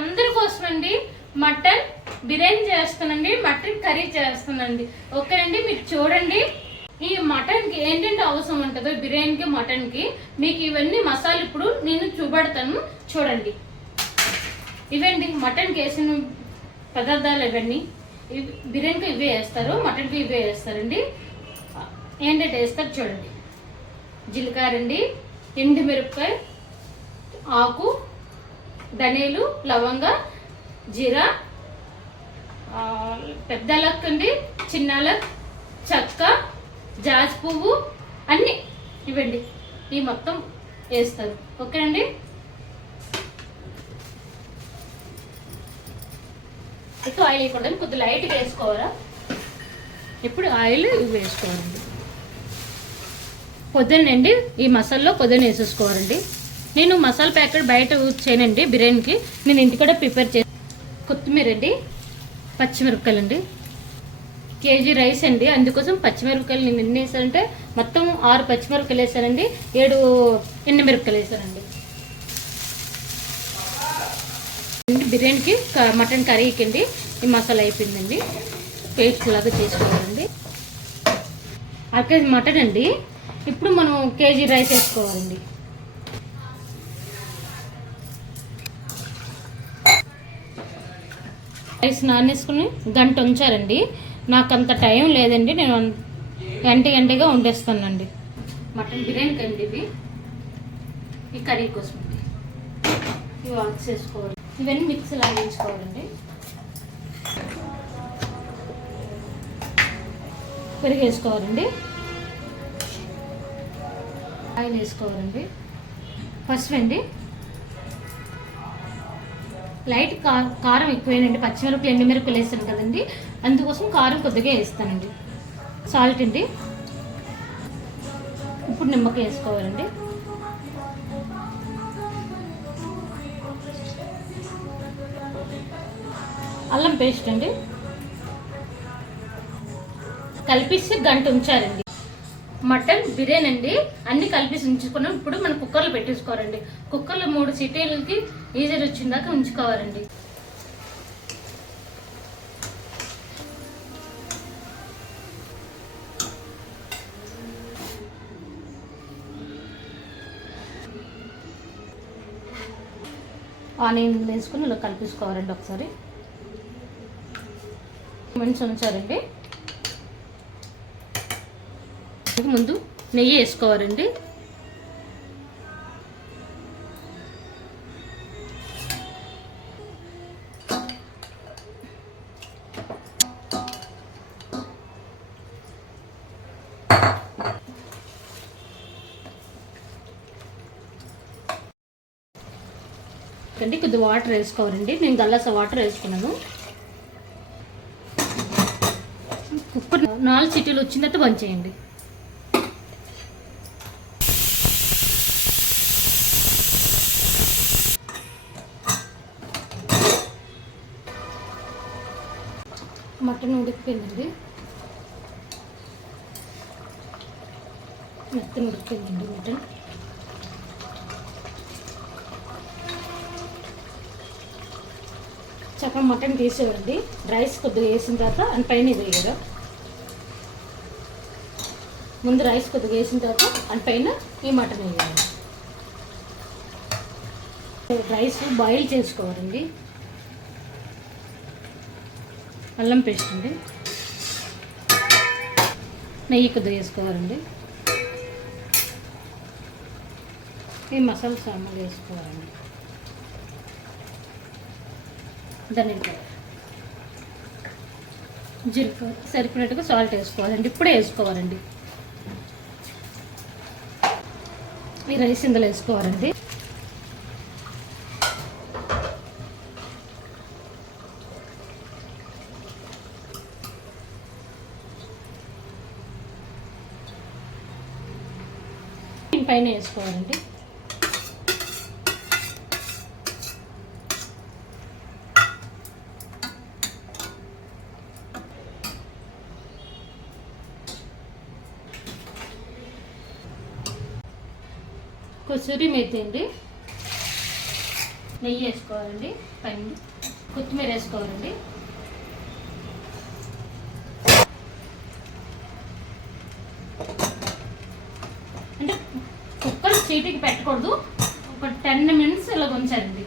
అందరి కోసం అండి మటన్ బిర్యానీ చేస్తానండి, మటన్ కర్రీ చేస్తానండి. ఓకే అండి, మీరు చూడండి. ఈ మటన్కి ఏంటంటే అవసరం ఉంటుందో బిర్యానీకి మటన్కి, మీకు ఇవన్నీ మసాలా ఇప్పుడు నేను చూపెడతాను చూడండి. ఇవండి మటన్కి వేసిన పదార్థాలు ఇవన్నీ. బిర్యానీకి ఇవే వేస్తారు, మటన్కి ఇవే వేస్తారండి. ఏంటంటే వేస్తారు చూడండి. జీలకర్ర అండి, ఎండు మిరపకాయ ఆకు, ధనియాలు, లవంగ, జీరా, పెద్ద లక్ అండి, చిన్న లక్, చెక్క, జాజి పువ్వు అన్నీ ఇవ్వండి. ఈ మొత్తం వేస్తారు. ఓకే అండి. ఎక్కువ ఆయిల్ వేయకూడదు, కొద్దిగా లైట్గా వేసుకోవాలా. ఇప్పుడు ఆయిల్ ఇవి వేసుకోవాలండి. పొద్దున్నండి ఈ మసాలాలో పొద్దున్న వేసేసుకోవాలండి. నేను మసాలా ప్యాకెట్ బయట యూజ్ చేయనండి బిర్యానీకి, నేను ఇంటికడ ప్రిపేర్ చేసి. కొత్తిమీర అండి, పచ్చిమిరపకాయలు అండి, కేజీ రైస్ అండి, అందుకోసం పచ్చిమిరపకాయలు నేను ఎన్ని వేసానంటే మొత్తం 6 పచ్చిమిరపకాయలు వేసానండి, 7 ఎండుమిరపకాయలు వేసానండి. బిర్యానీకి మటన్ కర్రీకి అండి ఈ మసాలా అయిపోయిందండి. పేస్ట్ లాగా చేసుకోవాలండి. 1 కేజీ మటన్ అండి. ఇప్పుడు మనం కేజీ రైస్ వేసుకోవాలండి. రైస్ నానేసుకుని గంట ఉంచారండి. నాకు అంత టైం లేదండి, నేను గంటగా వండేస్తానండి. మటన్ బిర్యానీకి అండి ఇవి, ఈ కర్రీ కోసం ఇవి వాష్ చేసుకోవాలి. ఇవన్నీ మిక్సీలో వేయించుకోవాలండి. పెరుగు వేసుకోవాలండి, ఆయిల్ వేసుకోవాలండి, పసుపు అండి, లైట్ కారం ఎక్కువేనండి. పచ్చిమిరపకాయలు ఎండుమిరపకాయలు వేస్తాను కదండి, అందుకోసం కారం కొద్దిగా వేస్తానండి. సాల్ట్ అండి, ఇప్పుడు నిమ్మకాయ వేసుకోవాలండి. అల్లం పేస్ట్ అండి, కలిపేసి గంట ఉంచారండి. మటన్ బిర్యానీ అండి అన్ని కలిపేసి ఉంచుకున్నాం. ఇప్పుడు మనం కుక్కర్లో పెట్టేసుకోవాలండి. కుక్కర్లో 3 సీటీలకి ఈజీగా వచ్చిందాక ఉంచుకోవాలండి. ఆనియన్ వేసుకుని ఇలా కలిపేసుకోవాలండి. ఒకసారి మంచి ఉంచారండి. ముందు నెయ్యి వేసుకోవాలండి. కొద్దిగా వాటర్ వేసుకోవాలండి. నేను గల్లాస వాటర్ వేసుకున్నాను. కుక్కర్ 4 సీటీలు వచ్చిన తర్వాత బంద్ చేయండి. మటన్ ఉడికిపోయిందండి, మెత్తని ఉడికిపోయిందండి మటన్. చక్కగా మటన్ తీసేవండి. రైస్ కొద్దిగా వేసిన తర్వాత అని పైన ఇది వేయడం. ముందు రైస్ కొద్దిగా వేసిన తర్వాత అని పైన ఈ మటన్ వేయాలి. రైస్ బాయిల్ చేసుకోవాలండి. అల్లం పేస్ట్ అండి, నెయ్యి కొద్దిగా వేసుకోవాలండి. ఈ మసాలా సామాన్లు వేసుకోవాలండి. ధనియాల జీలకర్ర సరిపోయినట్టుగా సాల్ట్ వేసుకోవాలండి. ఇప్పుడే వేసుకోవాలండి. ఈ రైస్ ఇందులో వేసుకోవాలండి. పైన వేసుకోవాలండి. కసూరి మేతి అండి, నెయ్యి వేసుకోవాలండి, పైన కొత్తిమీర వేసుకోవాలండి. అంటే కుక్కర్ సీటీకి పెట్టకూడదు, ఒక 10 minutes ఇలా ఉంచాలండి.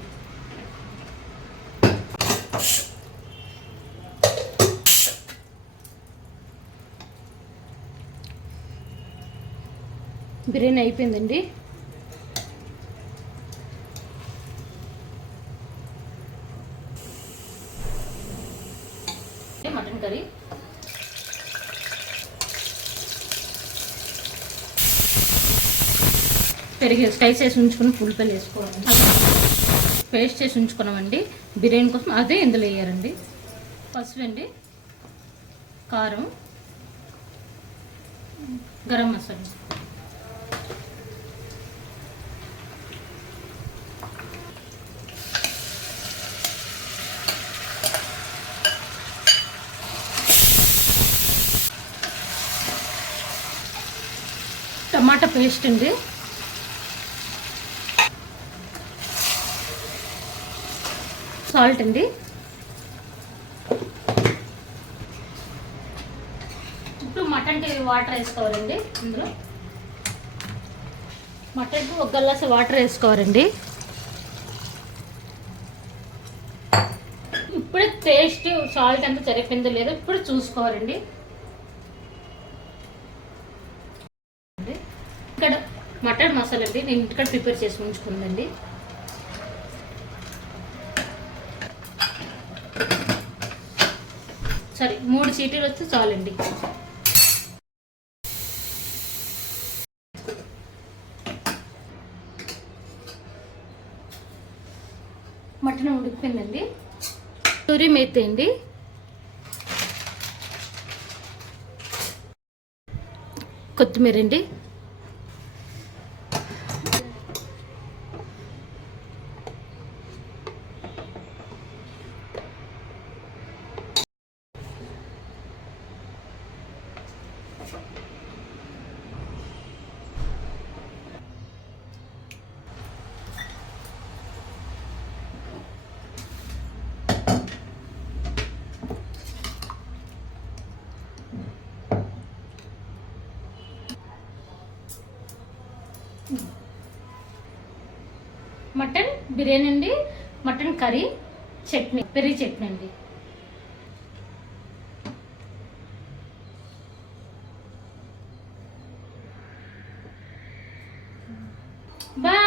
బిర్యానీ అయిపోయిందండి. మటన్ కర్రీ పెరిగి స్లైస్ చేసి ఉంచుకుని పులిపల్లి వేసుకోవాలి. పేస్ట్ చేసి ఉంచుకున్నామండి బిర్యానీ కోసం, అదే ఇందులో వేయాలండి. పసుపు అండి, కారం, గరం మసాలా, టమాటా పేస్ట్ అండి, సాల్ట్ అండి. ఇప్పుడు మటన్కి వాటర్ వేసుకోవాలండి. ఇందులో మటన్కి 1 గ్లాస్ వాటర్ వేసుకోవాలండి. ఇప్పుడే టేస్ట్ సాల్ట్ అంతా సరిపోయిందో లేదో ఇప్పుడు చూసుకోవాలండి. ఇక్కడ మటన్ మసాలా అండి, నేను ఇంటికాడ ప్రిపేర్ చేసి ఉంచుకుందండి. సరే 3 సీటీలు వస్తే చాలండి. మటన్ ఉడికిపోయిందండి. కస్తూరి మేతి అండి, కొత్తిమీర అండి, మటన్ బిర్యానీ అండి, మటన్ కర్రీ, చట్నీ, పెరుగు చట్నీ అండి. బాయ్.